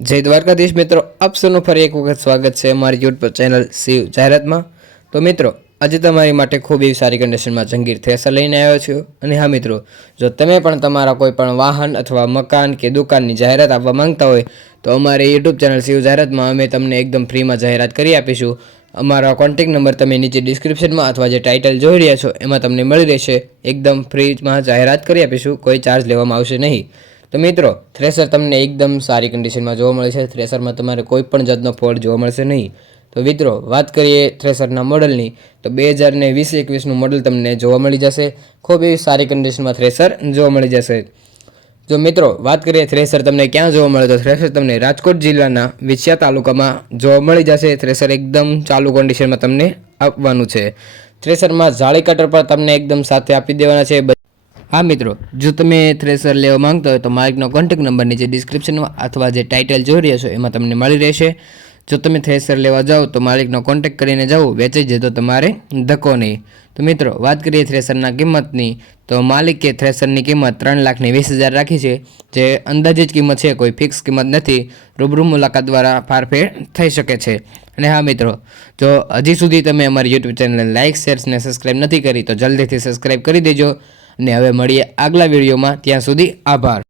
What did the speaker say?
जय द्वारकाधीश मित्रों, आप सबનું ફરી એક વખત સ્વાગત છે અમારી યુટ્યુબ ચેનલ શિવ જાહેરાતમાં। તો મિત્રો, આજે તમારી માટે ખૂબ એવી સારી કન્ડિશનમાં જંગીર થ્રેસર લઈને આવ્યો છું। અને હા મિત્રો, જો તમે પણ તમારા કોઈ પણ વાહન અથવા મકાન કે દુકાનની જાહેરાત આપવા માંગતા હોય તો અમારી યુટ્યુબ ચેનલ શિવ જાહેરાતમાં અમે તમને એકદમ ફ્રીમાં જાહેરાત કરી આપીશું। અમારો કોન્ટેક્ટ નંબર તમે નીચે ડિસ્ક્રિપ્શનમાં અથવા જે ટાઇટલ જોઈ રહ્યા છો એમાં તમને મળી રહેશે। એકદમ ફ્રીમાં જાહેરાત કરી આપીશું, કોઈ ચાર્જ લેવામાં આવશે નહીં। तो मित्रों, थ्रेसर तमने एकदम सारी कंडीशन में जोवा मळे छे। थ्रेसर में तमारे कोईपण जातनो फॉल्ट जोवा मळशे नहीं। तो मित्रों, बात करिए थ्रेसरना मॉडलनी तो 2020-21 मॉडल तमने जोवा मळी जशे। खूब एवी सारी कंडीशन में थ्रेसर जोवा मळी जशे। जो मित्रों, बात करिए थ्रेसर तमने क्या जोवा मळे तो थ्रेसर तमने राजकोट जिल्लाना विछिया तालुकामां जोवा मळी जशे। थ्रेसर एकदम चालू कंडीशन में तमने आपवानुं छे। थ्रेसर में जाળી कटर पर तमने एकदम साथे आपी देवाना छे। हाँ मित्रों, जो तमे थ्रेसर लेवा मांगता हो तो मालिकनो कॉन्टेक्ट नंबर नीचे डिस्क्रिप्शन में अथवा जे टाइटल जोई रह्या छो एमां तमने मळी रहेशे। जो तमे थ्रेसर लेवा जाओ तो मालिकनो कॉन्टेक्ट करीने जाओ, वेचाई जतो तमारे धक्को नहीं। तो मित्रों, बात करिए थ्रेसरना किंमतनी तो मालिके थ्रेसरनी किंमत 3,20,000 राखी छे। जे अंदाजित किंमत छे, कोई फिक्स किंमत नहीं। रूबरू मुलाकात द्वारा फारफेर थई शके छे। अने हाँ मित्रों, जो हजी सुधी तमे अमारी यूट्यूब चेनल लाइक शेर ने सब्सक्राइब नहीं करी तो जल्दी थी सब्सक्राइब करी देजो। અને હવે મળીએ આગલા વિડીયોમાં, ત્યાં સુધી આભાર।